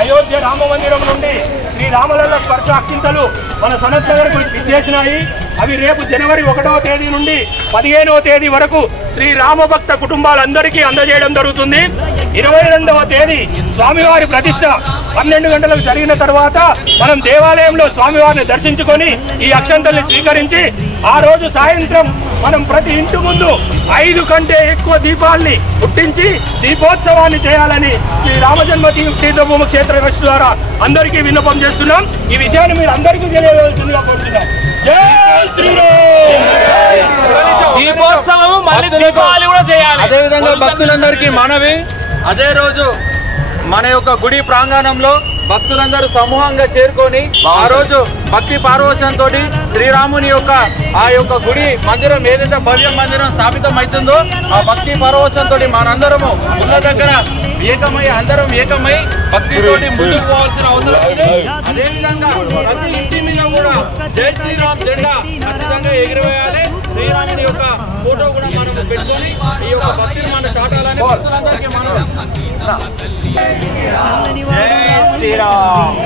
అయోధ్య రామ మందిరం నుండి శ్రీ రామలల్ల స్పర్శ అక్షింతలు మన సనత్ నగర్కు ఇచ్చేసినాయి. అవి రేపు జనవరి 1వ తేదీ నుండి 15వ తేదీ వరకు శ్రీ రామభక్త కుటుంబాలందరికీ అందజేయడం జరుగుతుంది. 22వ తేదీ స్వామివారి ప్రతిష్ట 12 గంటలకు జరిగిన తర్వాత మనం దేవాలయంలో స్వామివారిని దర్శించుకొని ఈ అక్షంతల్ని స్వీకరించి ఆ రోజు సాయంత్రం మనం ప్రతి ఇంటి ముందు 5 కంటే ఎక్కువ దీపాల్ని పుట్టించి దీపోత్సవాన్ని చేయాలని శ్రీ రామజన్మ తీర్థభూమి క్షేత్ర ట్రస్ట్ ద్వారా అందరికీ విన్నపం చేస్తున్నాం. ఈ విషయాన్ని మీరు అందరికీ తెలియవలసిందిగా కోరుతున్నాం. జై శ్రీరామ్. దీపోత్సవం మళ్ళీ దీపావళి కూడా చేయాలి. అదేవిధంగా భక్తులందరికీ మనవి, అదే రోజు మన యొక్క గుడి ప్రాంగణంలో భక్తులందరూ సమూహంగా చేరుకొని ఆ రోజు భక్తి పార్వశంతో శ్రీరాముని యొక్క ఆ యొక్క గుడి మందిరం ఏదైతే భవ్య మందిరం స్థాపితం అవుతుందో ఆ భక్తి పార్వశంతో మనందరము గుళ్ళ దగ్గర అందరం ఏకమై భక్తితోటి ముందుకు పోవాల్సిన అవసరం ఉంది. అదేవిధంగా ప్రతి ఇంటి మీద కూడా జై శ్రీరామ్ జెండా ఖచ్చితంగా ఎగిరివేయాలి. శ్రీరాముని యొక్క ఫోటో కూడా మనం పెట్టుకొని ఈ యొక్క భక్తిని మనం చాటాలని భక్తులందరికీ మనం జై శ్రీరామ్.